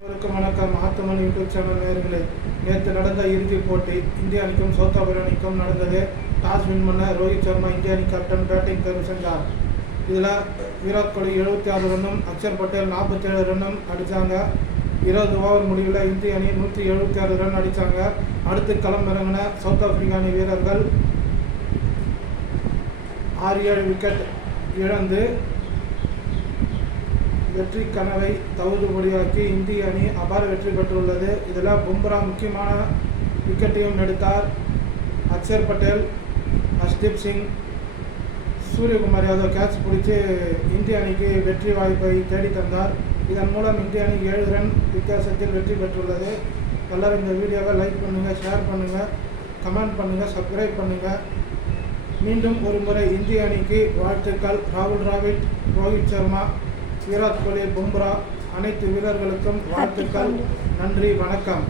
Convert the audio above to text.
வணக்கம். மகாத்மன் YouTube channel நேயர்களே, நேற்று நடந்த இறுதிப் போட்டி இந்திய அணிக்கும் சவுத் ஆப்பிரிக்கா அணிக்கும் நடந்தது. டாஸ் வின் பண்ண ரோஹித் சர்மா இந்திய அணி கேப்டன் பேட்டிங் தேர்வு செஞ்சார். இதில் விராட் கோலி 76 ரன்னும், அக்ஷர் பட்டேல் 47 ரன்னும் அடித்தாங்க. 20 ஓவர் முடிவில் இந்திய அணி 176 ரன் அடித்தாங்க. அடுத்து களம் இறங்கின சவுத் ஆப்பிரிக்கா அணி வீரர்கள் 6-7 விக்கெட் இழந்து வெற்றி கனவை தவிடுபடியாக்கி இந்திய அணி அபார வெற்றி பெற்றுள்ளது. இதில் பும்ரா முக்கியமான விக்கெட்டையும் எடுத்தார். அக்ஷர் பட்டேல், ஹர்ஷ்தீப் சிங், சூரியகுமார் யாதவ் கேட்ச் பிடிச்சி இந்திய அணிக்கு வெற்றி வாய்ப்பை தேடி தந்தார். இதன் மூலம் இந்திய அணி 7 ரன் வித்தியாசத்தில் வெற்றி பெற்றுள்ளது. எல்லோரும் இந்த வீடியோவை லைக் பண்ணுங்கள், ஷேர் பண்ணுங்கள், கமெண்ட் பண்ணுங்கள், சப்ஸ்கிரைப் பண்ணுங்கள். மீண்டும் ஒரு முறை இந்திய அணிக்கு வாழ்த்துக்கள். ராகுல் டிராவிட், ரோஹித் சர்மா, விராட் கோலி, பும்ரா அனைத்து வீரர்களுக்கும் வாழ்த்துக்கள். நன்றி, வணக்கம்.